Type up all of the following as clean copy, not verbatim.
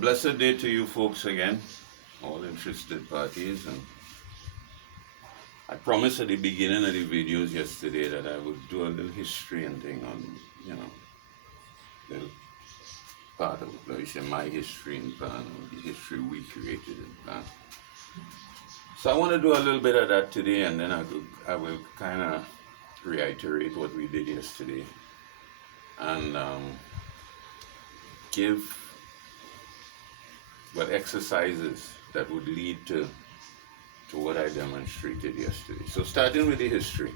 blessed day to you folks again, all interested parties. And I promised at the beginning of the videos yesterday that I would do a little history and thing on, little part of my history in Pan, the history we created in Pan. So I want to do a little bit of that today, and then I will kind of reiterate what we did yesterday and give exercises that would lead to what I demonstrated yesterday. So starting with the history.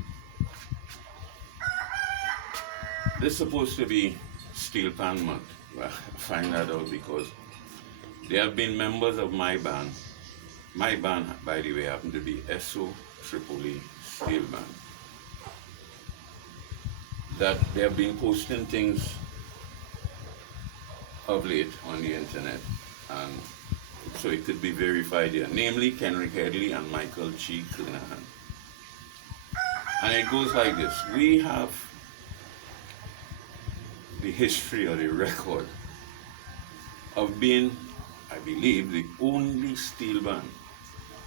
This is supposed to be Steel Pan Month. Well, I find that out because there have been members of my band. My band, by the way, happened to be SO Tripoli Steel Band. That they have been posting things of late on the internet, and so it could be verified here, namely Kenrick Headley and Michael G. Clinahan. And it goes like this. We have the history or the record of being, I believe, the only steel band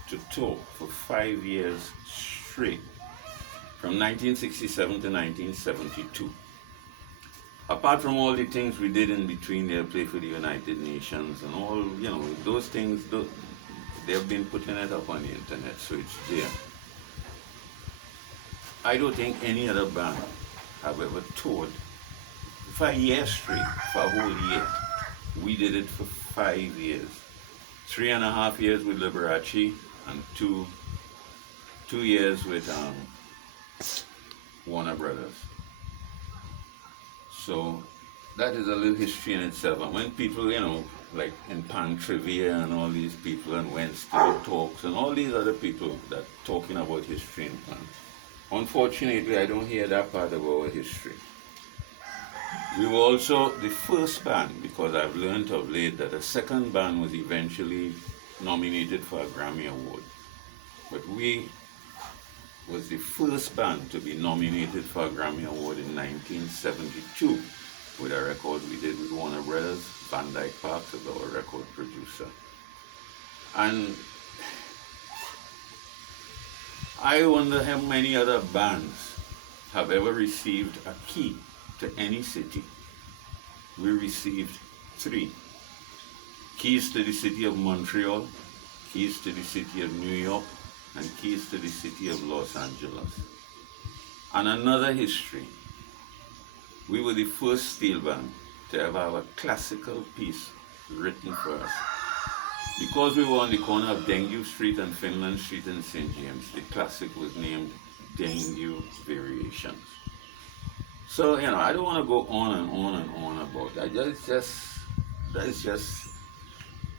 to tour for 5 years straight, from 1967 to 1972. Apart from all the things we did in between there, play for the United Nations and all, those things, they've been putting it up on the internet, so it's there. I don't think any other band have ever toured for a year straight, for a whole year. We did it for 5 years. 3.5 years with Liberace and two years with Warner Brothers. So that is a little history in itself. And when people, like in Pan Trivia and all these people and Wednesday Talks and all these other people that talking about history in Pan, unfortunately I don't hear that part of our history. We were also the first band, because I've learned of late that a second band was eventually nominated for a Grammy Award. But we was the first band to be nominated for a Grammy Award in 1972 with a record we did with Warner Brothers. Van Dyke Parks was our record producer. And I wonder how many other bands have ever received a key to any city. We received 3. Keys to the city of Montreal, keys to the city of New York, and keys to the city of Los Angeles. And another history. We were the first steel band to ever have a classical piece written for us. Because we were on the corner of Dengue Street and Finland Street in St. James, the classic was named Dengue Variations. So, I don't want to go on and on and on about that.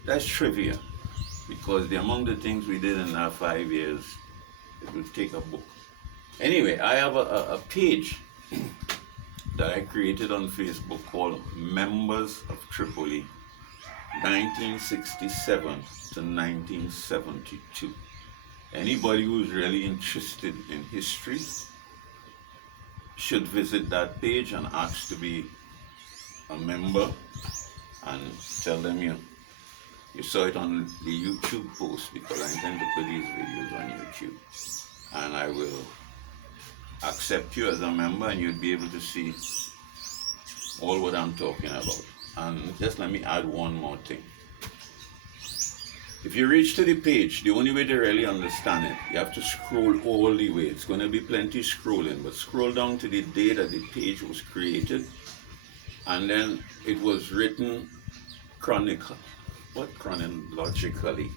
That's trivia. Because among the things we did in our 5 years, it would take a book. Anyway, I have a page that I created on Facebook called Members of Tripoli, 1967 to 1972. Anybody who's really interested in history should visit that page and ask to be a member, and tell them you saw it on the YouTube post, because I intend to put these videos on YouTube. And I will accept you as a member, and you'll be able to see all what I'm talking about. And just let me add one more thing. If you reach to the page, the only way to really understand it, you have to scroll all the way. It's going to be plenty scrolling, but scroll down to the day that the page was created, and then it was written chronologically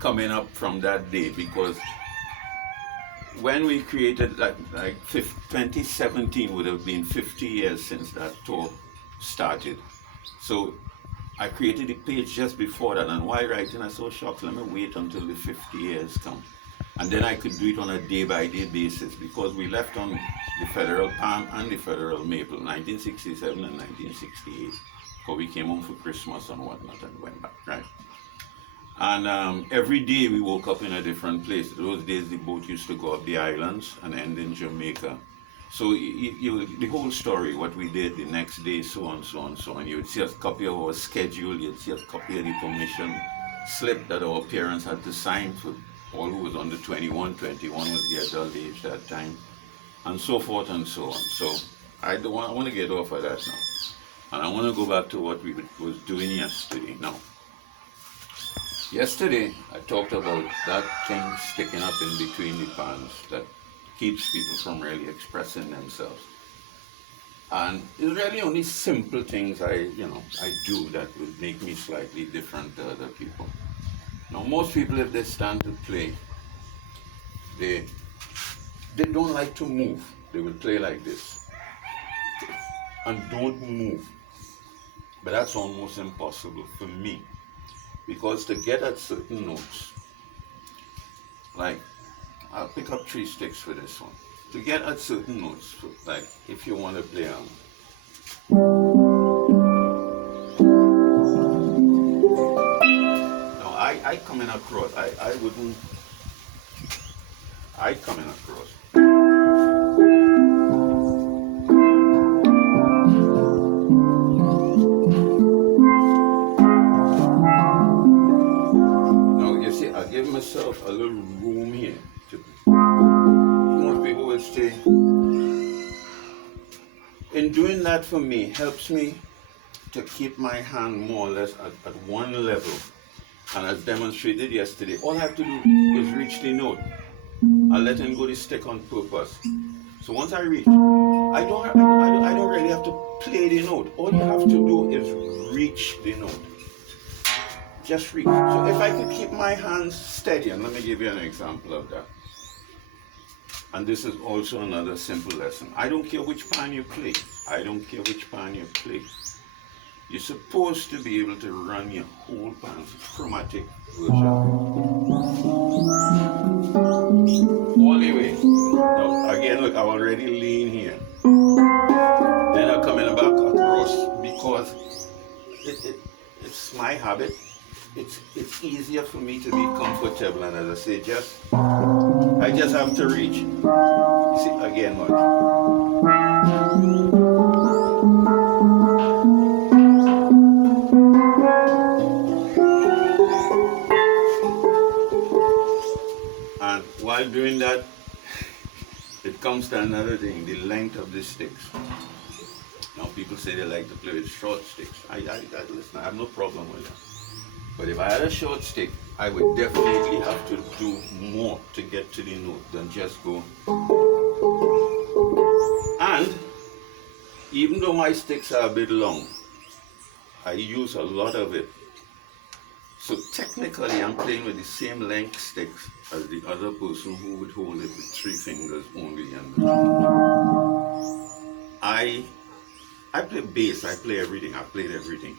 coming up from that date, because when we created, like 2017 would have been 50 years since that tour started. So I created the page just before that, and while writing I was so shocked, let me wait until the 50 years come. And then I could do it on a day-by-day basis, because we left on the Federal Palm and the Federal Maple, 1967 and 1968. Because we came home for Christmas and whatnot and went back, right? And every day we woke up in a different place. Those days the boat used to go up the islands and end in Jamaica. So the whole story, what we did the next day, so on, so on, so on. You would see a copy of our schedule. You'd see a copy of the permission slip that our parents had to sign for all who was under 21. 21 was the adult age that time, and so forth and so on. So I want to get off of that now, and I want to go back to what we was doing yesterday. Now, yesterday I talked about that thing sticking up in between the pants that keeps people from really expressing themselves. And it's really only simple things I do that would make me slightly different to other people. Now, most people, if they stand to play, they don't like to move. They will play like this and don't move. But that's almost impossible for me, because to get at certain notes, like I'll pick up 3 sticks for this one. To get at certain notes, like if you want to play now I coming across, I wouldn't, I coming across. Now you see, I give myself a little room here. Most people would say, in doing that for me, helps me to keep my hand more or less at one level. And as demonstrated yesterday, all I have to do is reach the note. I let him go the stick on purpose. So once I reach, I don't really have to play the note. All you have to do is reach the note. Just reach. So if I could keep my hands steady, and let me give you an example of that. And this is also another simple lesson. I don't care which pan you play. I don't care which pan you play. You're supposed to be able to run your whole pan, chromatic version. All the way. Now, again, look, I already lean here. Then I come in the back across, because it's my habit. It's easier for me to be comfortable, and as I say, I just have to reach. You see, again, look. And while doing that, it comes to another thing, the length of the sticks. Now, people say they like to play with short sticks. Listen, I have no problem with that. But if I had a short stick, I would definitely have to do more to get to the note than just go. And even though my sticks are a bit long, I use a lot of it. So technically, I'm playing with the same length sticks as the other person who would hold it with 3 fingers only. And I play bass, I play everything, I've played everything.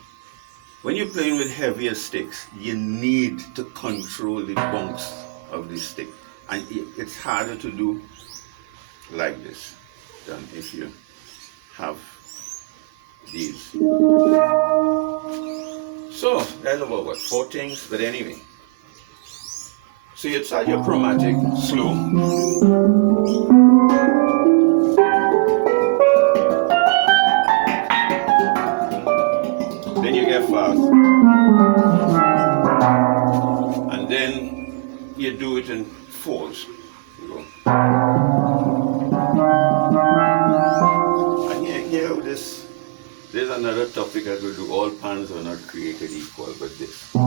When you're playing with heavier sticks, you need to control the bounce of the stick. And it's harder to do like this than if you have these. So, that's about what, 4 things? But anyway. So you start your chromatic slow. Then you get fast, and then you do it in 4s. You go. And here there's another topic I could do. All pans are not created equal, but this. I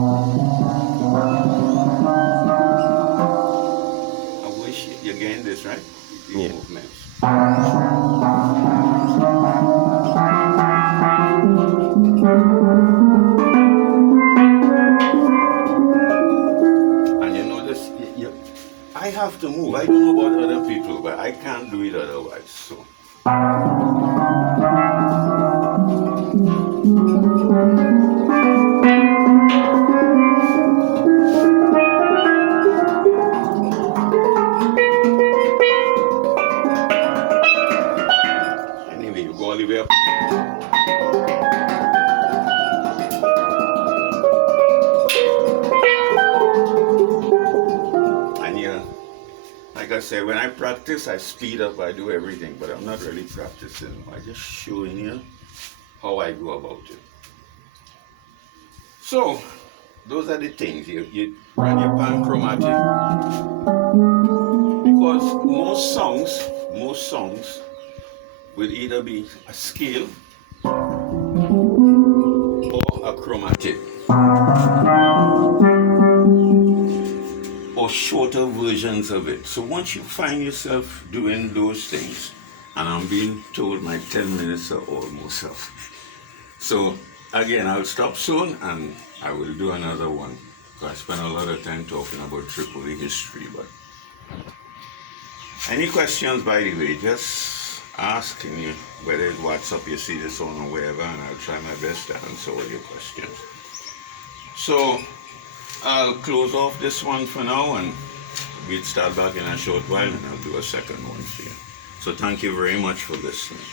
wish you're getting this, right? The movements. I have to move. I don't know about other people, but I can't do it otherwise. So. Anyway, you go all the way up. Like I I say, when I practice, I speed up, I do everything, but I'm not really practicing. I just showing you how I go about it. So, those are the things. You run your panchromatic, because most songs will either be a scale or a chromatic, or shorter versions of it. So once you find yourself doing those things, and I'm being told my 10 minutes are almost up. So again, I'll stop soon and I will do another one. I spent a lot of time talking about Tripoli history, but any questions, by the way, just ask me, whether it's WhatsApp, you see this on or wherever, and I'll try my best to answer all your questions. So I'll close off this one for now, and we'll start back in a short while, and I'll do a second one for you. So thank you very much for listening.